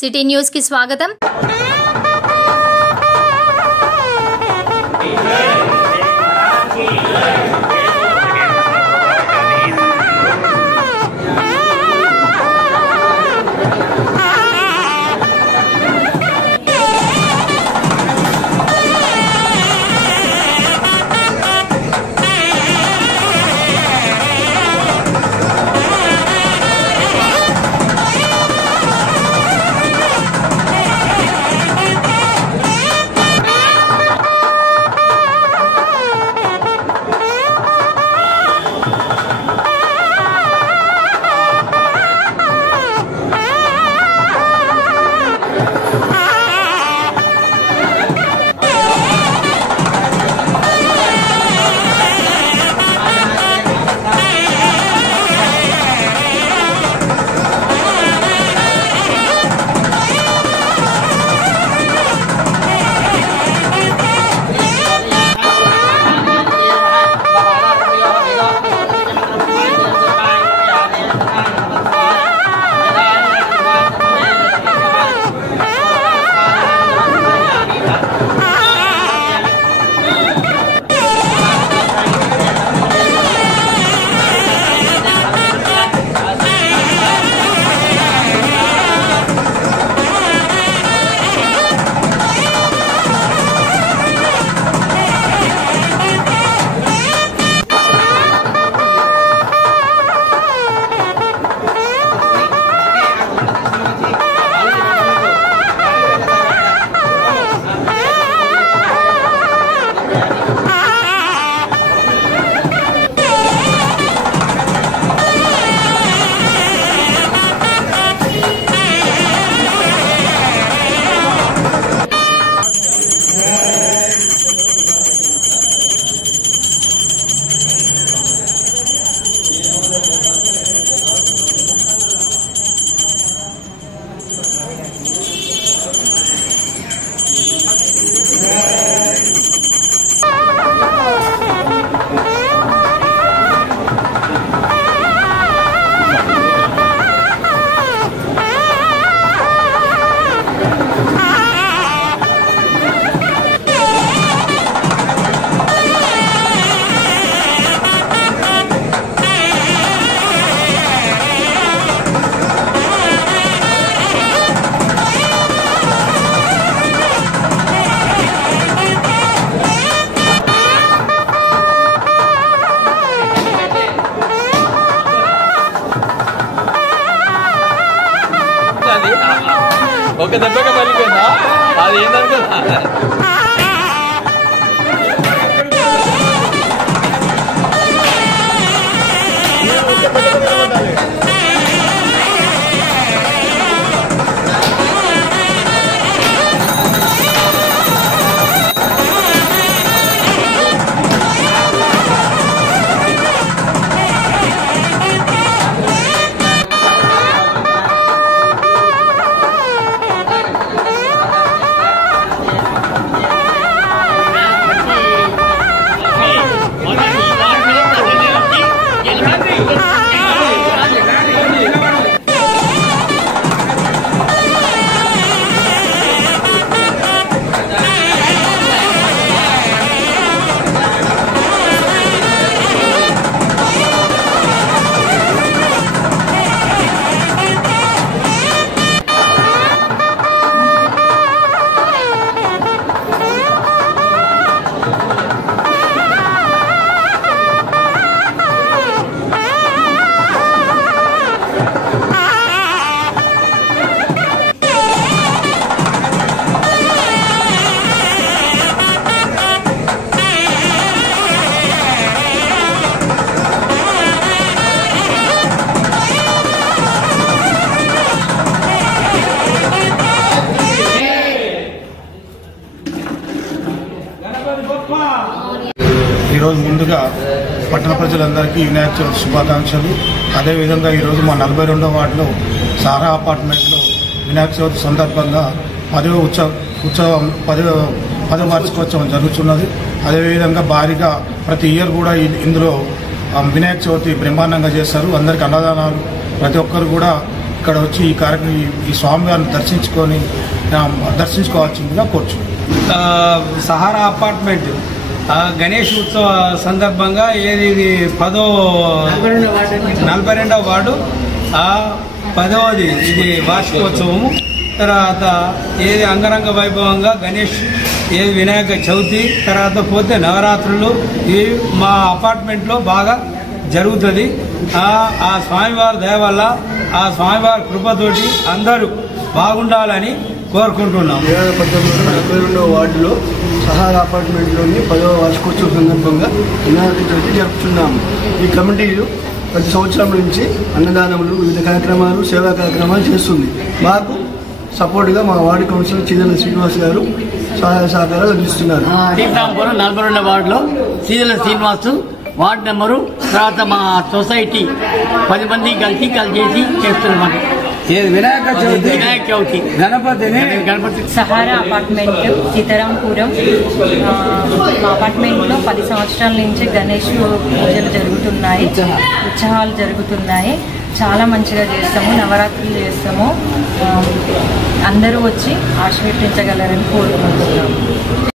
City news కి స్వాగతం। Okay దెబ్బగా పలిపోయిందా అది ఏంటనుకో ఈరోజు ముందుగా పట్టణ ప్రజలందరికీ వినాయక చవితి శుభాకాంక్షలు। అదేవిధంగా ఈరోజు మా 42వ వార్డులో సారా అపార్ట్మెంట్లో వినాయక చవితి సందర్భంగా 10వ వార్షికోత్సవం జరుగుతున్నది। అదేవిధంగా భారీగా ప్రతి ఇయర్ కూడా ఇందులో వినాయక చవితి బ్రహ్మాండంగా చేస్తారు। అందరికీ అన్నదానాలు ప్రతి ఒక్కరు కూడా ఇక్కడ వచ్చి ఈ కార్యక్రమం ఈ స్వామివారిని దర్శించుకోవాల్సిందిగా కోరుచున్నాం. సహారా అపార్ట్మెంట్ గణేష్ ఉత్సవ సందర్భంగా ఇది 42వ వార్డు 10వది ఇది వార్షికోత్సవము. తర్వాత ఏది అంగరంగ వైభవంగా గణేష్ వినాయక చవితి తర్వాత పోతే నవరాత్రులు ఇవి మా అపార్ట్మెంట్లో బాగా జరుగుతుంది. ఆ స్వామివారి దయ వల్ల ఆ స్వామివారి కృపతోటి అందరూ బాగుండాలని కోరుకుంటున్నాం. 42వ వార్డులో సహారా అపార్ట్మెంట్లోని 10వ వార్షికోత్సవం సందర్భంగా వినాయక చవితి జరుపుతున్నాము. ఈ కమిటీలు ప్రతి సంవత్సరం నుంచి అన్నదానములు, వివిధ కార్యక్రమాలు, సేవా కార్యక్రమాలు చేస్తుంది. మాకు సపోర్ట్గా మా వార్డు కౌన్సిలర్ చీదల శ్రీనివాస్ గారు సహాయ సహకారాలు అందిస్తున్నారు. శ్రీరాంపురం 42వ వార్డులో చీదల శ్రీనివాస్ వార్డు నెంబరు, తర్వాత మా సొసైటీ 10 మంది కలిసి చేస్తున్నాం. Vinayaka Chavithi Ganapati Sahara apartment Sitarampuram. మా అపార్ట్మెంట్లో 10 సంవత్సరాల నుంచి గణేష్ పూజలు జరుగుతున్నాయి, ఉత్సవాలు జరుగుతున్నాయి. చాలా మంచిగా చేస్తాము, నవరాత్రులు చేస్తాము. అందరూ వచ్చి ఆశీర్వదించగలరని కోరుకుంటున్నాము.